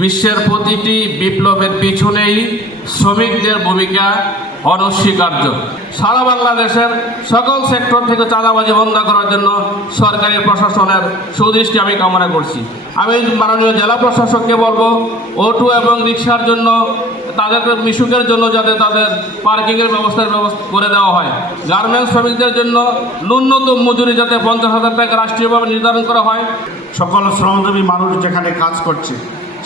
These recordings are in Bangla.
বিশ্বের প্রতিটি বিপ্লবের পিছনেই শ্রমিকদের ভূমিকা অনস্বীকার্য। সারা বাংলাদেশের সকল সেক্টর থেকে চাঁদাবাজি বন্ধ করার জন্য সরকারি প্রশাসনের সুদৃষ্টি আমি কামনা করছি। আমি মাননীয় জেলা প্রশাসককে বলব, অটো এবং রিক্সার জন্য তাদেরকে মিশুকের জন্য যাতে তাদের পার্কিংয়ের ব্যবস্থার ব্যবস্থা করে দেওয়া হয়। গার্মেন্টস শ্রমিকদের জন্য ন্যূনতম মজুরি যাতে পঞ্চাশ হাজার টাকা রাষ্ট্রীয়ভাবে নির্ধারণ করা হয়। সকল শ্রমজীবী মানুষ যেখানে কাজ করছে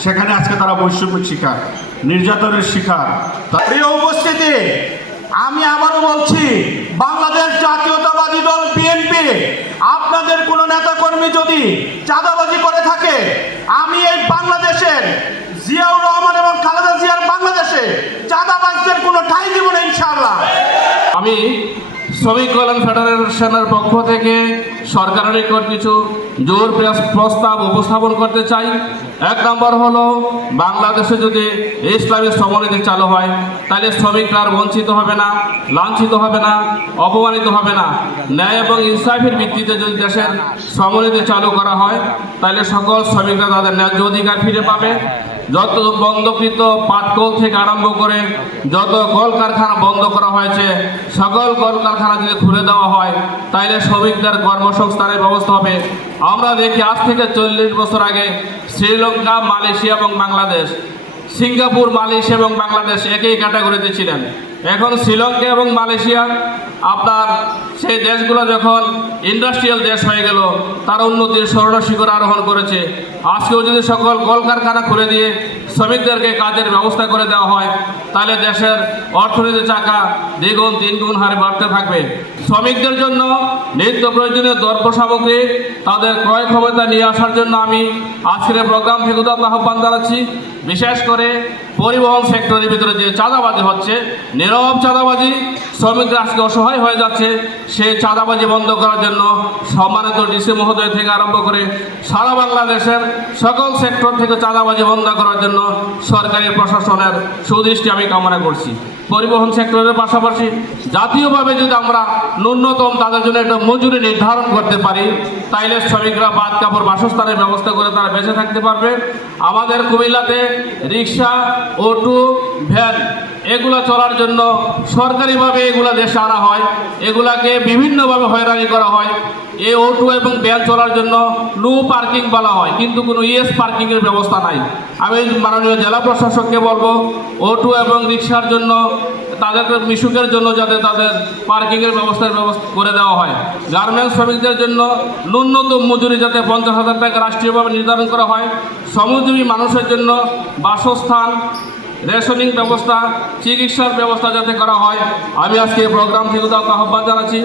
সেখানে আজকে তারা বৈষম্যের শিকার, নির্যাতনের শিকার। তা- প্রিয় উপস্থিতি, আমি আবারও বলছি, বাংলাদেশ জাতীয়তাবাদী দল বিএনপি, আপনাদের কোনো নেতাকর্মী যদি চাঁদাবাজি করে থাকে, আমি এই বাংলাদেশের জিয়াউর রহমান এবং খালেদা জিয়ার বাংলাদেশে চাঁদাবাজদের কোনো ঠাই দিব না, ইনশাআল্লাহ। আমি শ্রমিক কল্যাণ ফেডারেশনের পক্ষ থেকে সরকারের নিকট কিছু জোর প্রস্তাব উপস্থাপন করতে চাই। এক নম্বর হলো, বাংলাদেশে যদি ইসলামী শ্রমনীতি চালু হয়, তাহলে শ্রমিকরা আর বঞ্চিত হবে না, লাঞ্ছিত হবে না, অপমানিত হবে না। ন্যায় এবং ইনসাফের ভিত্তিতে যদি দেশের শ্রমনীতি চালু করা হয়, তাহলে সকল শ্রমিকরা তাদের ন্যায্য অধিকার ফিরে পাবে। যত বন্ধকৃত পাটকল থেকে আরম্ভ করে, যত কলকারখানা বন্ধ করা হয়েছে, সকল কলকারখানা যদি খুলে দেওয়া হয় তাইলে শ্রমিকদের কর্মসংস্থানের ব্যবস্থা হবে। আমরা দেখি আজ থেকে চল্লিশ বছর আগে শ্রীলঙ্কা, মালয়েশিয়া এবং বাংলাদেশ, সিঙ্গাপুর, মালয়েশিয়া এবং বাংলাদেশ একই ক্যাটাগরিতে ছিলেন। এখন শ্রীলঙ্কা এবং মালয়েশিয়া আপনার সেই দেশগুলো যখন ইন্ডাস্ট্রিয়াল দেশ হয়ে গেল, তার উন্নতির স্বর্ণ শিখর আরোহণ করেছে। আজকেও যদি সকল কলকারখানা খুলে দিয়ে শ্রমিকদেরকে কাজের ব্যবস্থা করে দেওয়া হয়, তাহলে দেশের অর্থনীতির চাকা দ্বিগুণ, তিনগুণ হারে বাড়তে থাকবে। শ্রমিকদের জন্য নিত্য প্রয়োজনীয় দ্রব্য সামগ্রী তাদের ক্রয় ক্ষমতা নিয়ে আসার জন্য আমি আজকের প্রোগ্রাম থেকে আহ্বান জানাচ্ছি। বিশেষ করে পরিবহন সেক্টরের ভিতরে যে চাঁদাবাজি হচ্ছে, নীরব চাঁদাবাজি শ্রমিকরা আজকে অসহায় হয়ে যাচ্ছে। সেই চাঁদাবাজি বন্ধ করার জন্য সম্মানিত ডিসি মহোদয় থেকে আরম্ভ করে সারা বাংলাদেশের সকল সেক্টর থেকে চাঁদাবাজি বন্ধ করার জন্য সরকারি প্রশাসনের সুদৃষ্টি আমি কামনা করছি। পরিবহন সেক্টরের পাশাপাশি জাতীয়ভাবে যদি আমরা ন্যূনতম তাদের জন্য একটা মজুরি নির্ধারণ করতে পারি, তাইলে শ্রমিকরা বাদ কাপড় বাসস্থানের ব্যবস্থা করে তারা বেঁচে থাকতে পারবে। আমাদের কুমিল্লাতে রিক্সা, অটো, ভ্যান এগুলো চলার জন্য সরকারিভাবে এগুলা দেশে আনা হয়। এগুলাকে বিভিন্নভাবে হয়রানি করা হয়। এই অটো এবং ব্যান চলার জন্য নো পার্কিং বলা হয়, কিন্তু কোনো ইএস পার্কিংয়ের ব্যবস্থা নাই। আমি মাননীয় জেলা প্রশাসককে বলব, অটো এবং রিক্সার জন্য তাদেরকে মিশুকের জন্য যাতে তাদের পার্কিংয়ের ব্যবস্থার ব্যবস্থা করে দেওয়া হয়। গার্মেন্টস শ্রমিকদের জন্য ন্যূনতম মজুরি যাতে পঞ্চাশ হাজার টাকা রাষ্ট্রীয়ভাবে নির্ধারণ করা হয়। শ্রমজীবী মানুষের জন্য বাসস্থান রেশনিং ব্যবস্থা, চিকিৎসার ব্যবস্থা যাতে করা হয়। আমি আজকে প্রোগ্রাম থেকে তাকে আহ্বান জানাচ্ছি,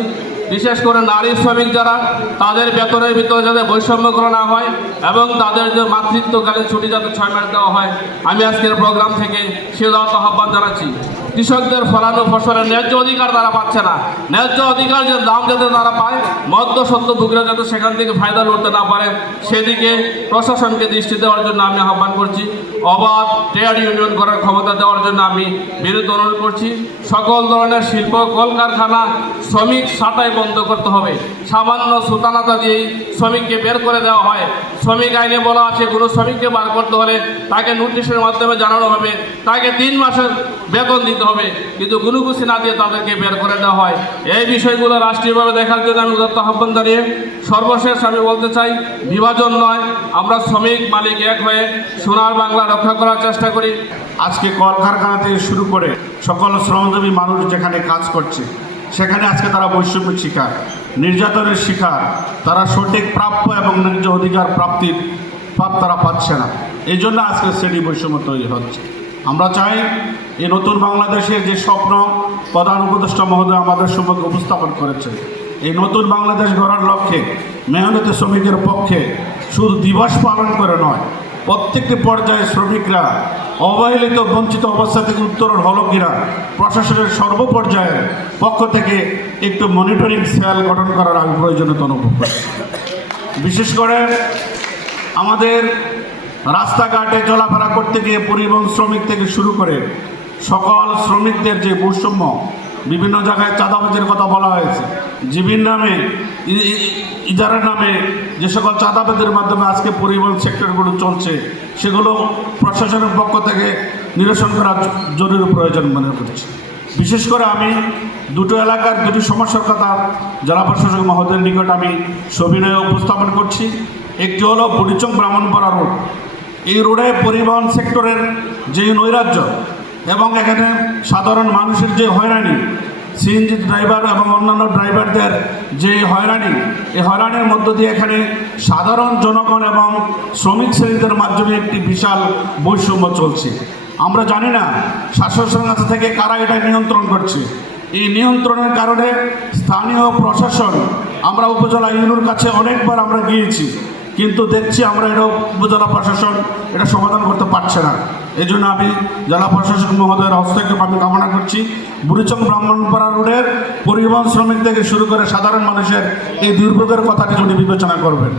বিশেষ করে নারী শ্রমিক যারা, তাদের বেতনের ভিতরে যাতে বৈষম্য করা না হয় এবং তাদের যে মাতৃত্বকালীন ছুটি যাতে ছয় মাস দেওয়া হয়, আমি আজকের প্রোগ্রাম থেকে সে আহ্বান জানাচ্ছি। কৃষকদের ফলানো ফসলের ন্যায্য অধিকার তারা পাচ্ছে না। ন্যায্য অধিকার যে দাম যাতে তারা পায় মধ্য সত্য ভুগরা যাতে সেখান থেকে ফায়দা লড়তে না পারে, সেদিকে প্রশাসনকে দৃষ্টি দেওয়ার জন্য আমি আহ্বান করছি। অবাধ ট্রেড ইউনিয়ন করার ক্ষমতা দেওয়ার জন্য আমি বিরুদ্ধ অনুরোধ করছি। সকল ধরনের শিল্প, কলকারখানা, শ্রমিক ছাঁটাই বন্ধ করতে হবে। সামান্য সুতানাতা দিয়েই শ্রমিককে বের করে দেওয়া হয়। শ্রমিক আইনে বলা আছে, কোনো শ্রমিককে বার করতে হলে তাকে নোটিশের মাধ্যমে জানানো হবে। তাকে তিন মাসের বেতন দিতে হবে, কিন্তু গুনুগুছি না দিয়ে তাদেরকে বের করে দেওয়া হয়। এই বিষয়গুলো রাষ্ট্রীয়ভাবে দেখার জন্য আমি উদাত্ত আহ্বান জানিয়ে সর্বশেষ আমি বলতে চাই, বিভাজন নয়, আমরা শ্রমিক মালিক এক হয়ে সোনার বাংলা রক্ষা করার চেষ্টা করি। আজকে কলকারখানা থেকে শুরু করে সকল শ্রমজীবী মানুষ যেখানে কাজ করছে, সেখানে আজকে তারা বৈষম্যের শিকার। নির্যাতনের শিকার, তারা সঠিক প্রাপ্য এবং ন্যায্য অধিকার প্রাপ্তির প্রাপ তারা পাচ্ছে না। এই জন্য আজকে শ্রেণি বৈষম্য তৈরি হচ্ছে। আমরা চাই এই নতুন বাংলাদেশের যে স্বপ্ন প্রধান উপদেষ্টা মহোদয় আমাদের সম্মুখে উপস্থাপন করেছে, এই নতুন বাংলাদেশ গড়ার লক্ষ্যে মেহনতি শ্রমিকের পক্ষে শুধু দিবস পালন করে নয়, প্রত্যেকটি পর্যায়ে শ্রমিকরা অবহেলিত, বঞ্চিত অবস্থা থেকে উত্তরণ হল কিনা, প্রশাসনের সর্বপর্যায়ের পক্ষ থেকে একটু মনিটরিং সেল গঠন করার আমি প্রয়োজনীয়তা অনুভব করছি বিশেষ করে আমাদের রাস্তাঘাটে চলাফেরা করতে গিয়ে পরিবহন শ্রমিক থেকে শুরু করে সকল শ্রমিকদের যে বৈষম্য, বিভিন্ন জায়গায় চাঁদাবাজের কথা বলা হয়েছে। জীবির নামে, ই- ই- নামে যে সকল চাঁদাবাজের মাধ্যমে আজকে পরিবহন সেক্টরগুলো চলছে, সেগুলো প্রশাসনের পক্ষ থেকে নিরসন করা জরুরি প্রয়োজন মনে করছি। বিশেষ করে আমি দুটো এলাকার দুটি সমস্যার কথা জেলা প্রশাসক মহোদয়ের নিকট আমি সবিনয়ে উপস্থাপন করছি। একটি হলো বুড়িচং ব্রাহ্মণপাড়া রোড। এই রোডে পরিবহন সেক্টরের যে নৈরাজ্য এবং এখানে সাধারণ মানুষের যে হয়রানি সিএনজি ড্রাইভার এবং অন্যান্য ড্রাইভারদের যে হয়রানি, এই হয়রানির মধ্য দিয়ে এখানে সাধারণ জনগণ এবং শ্রমিক শ্রেণীদের মাধ্যমে একটি বিশাল বৈষম্য চলছে। আমরা জানি না কাছ থেকে কারা এটা নিয়ন্ত্রণ করছে। এই নিয়ন্ত্রণের কারণে স্থানীয় প্রশাসন, আমরা উপজেলা ইউনুর কাছে অনেকবার আমরা গিয়েছি। কিন্তু দেখছি আমরা এটা উপজেলা প্রশাসন এটা সমাধান করতে পারছে না। এই জন্য আমি জেলা প্রশাসক মহোদয়ের হস্তক্ষেপ আমি কামনা করছি। বুড়িচং ব্রাহ্মণপাড়া রোডের পরিবহন শ্রমিক থেকে শুরু করে সাধারণ মানুষের এই দুর্ভোগের কথাটি যদি বিবেচনা করবেন।